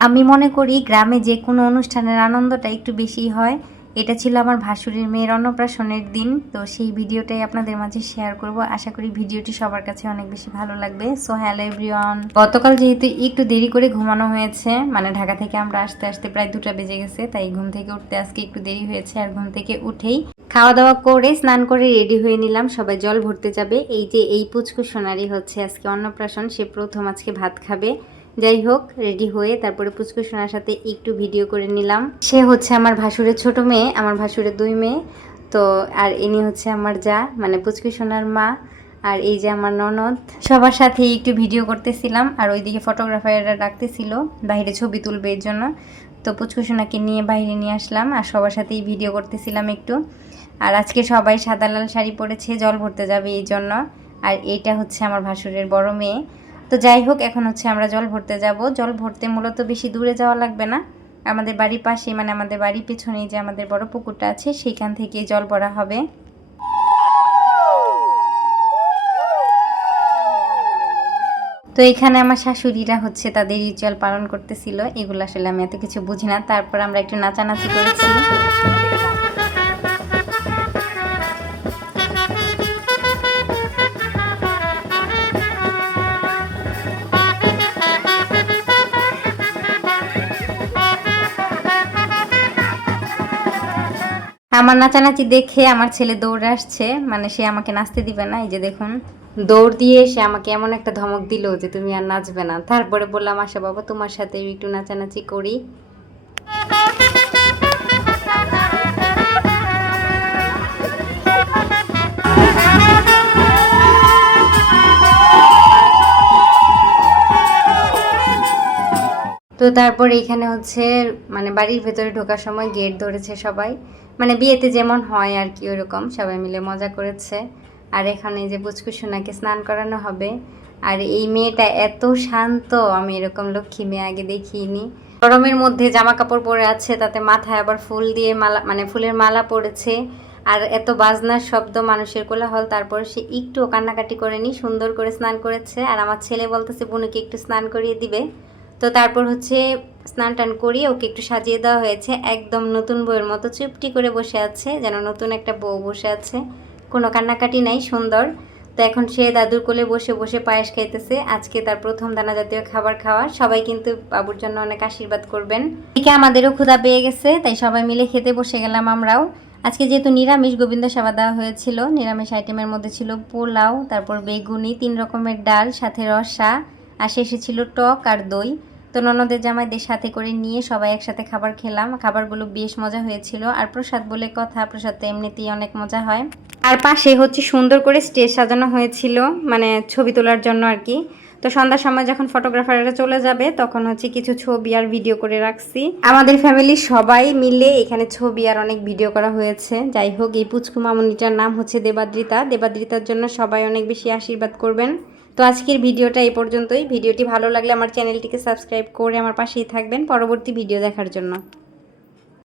আমি মনে করি গ্রামে যে কোনো অনুষ্ঠানের আনন্দটা একটু বেশিই হয়। এটা ছিল আমার ভাসুরের মেয়ের অন্নপ্রাশনের দিন। তো সেই ভিডিওটাই আপনাদের মাঝে শেয়ার করব। আশা করি ভিডিওটি সবার কাছে অনেক বেশি ভালো লাগবে। So hello everyone. গতকাল যেহেতু একটু দেরি করে ঘুমানো হয়েছে, মানে ঢাকা থেকে আমরা আসতে আসতে প্রায় 2টা বেজে গেছে, তাই ঘুম থেকে উঠতে আজকে একটু দেরি হয়েছে। আর ঘুম থেকে উঠেই খাওয়া দাওয়া করে স্নান করে রেডি হয়ে নিলাম, সবাই জল ভরতে যাবে। এই যে এই পুচকু সোনারি হচ্ছে আজকে অন্নপ্রাশন, সে প্রথম আজকে ভাত খাবে। যাই হোক, রেডি হয়ে তারপরে পুচকু সোনার সাথে একটু ভিডিও করে নিলাম। সে হচ্ছে আমার ভাসুরের ছোট মেয়ে, আমার ভাসুরের 2 মেয়ে। তো আর ইনি হচ্ছে আমার যা, মানে পুচকু সোনার মা। আর এই যে আমার ননদ, সবার সাথে একটু ভিডিও করতেছিলাম। আর ওইদিকে ফটোগ্রাফাররা ডাকতেছিল বাইরে ছবি তুলবে এর জন্য। তো পুচকু সোনাকে নিয়ে বাইরে নিয়ে আসলাম আর সবার সাথেই ভিডিও করতেছিলাম একটু। আর আজকে সবাই সাদা লাল শাড়ি পরেছে, জল ভরতে যাবে এই জন্য। আর এইটা হচ্ছে আমার ভাসুরের বড় মেয়ে। তো যাই হোক, এখন হচ্ছে আমরা জল ভরতে যাব। জল ভরতে মূলত বেশি দূরে যাওয়া লাগবে না, আমাদের বাড়ির পাশেই, মানে আমাদের বাড়ির পেছনেই যে আমাদের বড় পুকুরটা আছে সেইখান থেকে জল ভরা হবে। তো এখানে আমার শাশুড়িরা হচ্ছে তাদের রিচুয়াল পালন করতেছিল। এগুলো আসলে আমি এত কিছু বুঝি না। তারপর আমরা একটু নাচানাচি করেছি। আমার নাচানাচি দেখে আমার ছেলে দৌড়ে আসছে, মানে সে আমাকে নাচতে দিবে না। এই যে দেখুন, দৌড় দিয়ে সে আমাকে এমন একটা ধমক দিল যে তুমি আর নাচবে না। তারপরে বললাম, আশা বাবা তোমার সাথে একটু নাচানাচি করি। তো তারপর এইখানে হচ্ছে মানে বাড়ির ভেতরে ঢোকার সময় গেট ধরেছে সবাই, মানে বিয়েতে যেমন হয় আর কি ওরকম সবাই মিলে মজা করেছে। আর এখানে যে পুচকু সোনাকে স্নান করানো হবে। আর এই মেয়েটা এত শান্ত, আমি এরকম লক্ষ্মী মেয়ে আগে দেখিনি। গরমের মধ্যে জামা কাপড় পরে আছে, তাতে মাথায় আবার ফুল দিয়ে মালা, মানে ফুলের মালা পড়েছে। আর এত বাজনার শব্দ, মানুষের কোলাহল, তারপর সে একটু কান্নাকাটি করেনি, সুন্দর করে স্নান করেছে। আর আমার ছেলে বলতেছে বোনকে একটু স্নান করিয়ে দিবে। তো তারপর হচ্ছে স্নান টান করিয়ে ওকে একটু সাজিয়ে দেওয়া হয়েছে, একদম নতুন বউয়ের মতো চুপটি করে বসে আছে, যেন নতুন একটা বউ বসে আছে, কোনো কান্নাকাটি নাই, সুন্দর। তো এখন সে দাদুর কোলে বসে বসে পায়েস খাইতেছে। আজকে তার প্রথম দানা জাতীয় খাবার খাওয়া। সবাই কিন্তু বাবুর জন্য অনেক আশীর্বাদ করবেন। এদিকে আমাদেরও ক্ষুধা পেয়ে গেছে, তাই সবাই মিলে খেতে বসে গেলাম আমরাও। আজকে যেহেতু নিরামিষ গোবিন্দ সেবা দেওয়া হয়েছিল, নিরামিষ আইটেমের মধ্যে ছিল পোলাও, তারপর বেগুনি, 3 রকমের ডাল, সাথে রসা, আর শেষে ছিল টক আর দই। তো ননদের জামাইদের সাথে করে নিয়ে সবাই একসাথে খাবার খেলাম। খাবারগুলো বেশ মজা হয়েছিল। আর প্রসাদ বলে কথা, প্রসাদ তো এমনিতেই অনেক মজা হয়। আর পাশে হচ্ছে সুন্দর করে স্টেজ সাজানো হয়েছিল, মানে ছবি তোলার জন্য আর কি। তো সন্ধ্যার সময় যখন ফটোগ্রাফাররা চলে যাবে তখন হচ্ছে কিছু ছবি আর ভিডিও করে রাখছি। আমাদের ফ্যামিলির সবাই মিলে এখানে ছবি আর অনেক ভিডিও করা হয়েছে। যাই হোক, এই পুচকু মামুনিটার নাম হচ্ছে দেবাদ্রিতা। দেবাদ্রিতার জন্য সবাই অনেক বেশি আশীর্বাদ করবেন। তো আজকের ভিডিওটা এই পর্যন্তই। ভিডিওটি ভালো লাগলে আমার চ্যানেলটিকে সাবস্ক্রাইব করে আমার পাশেই থাকবেন পরবর্তী ভিডিও দেখার জন্য।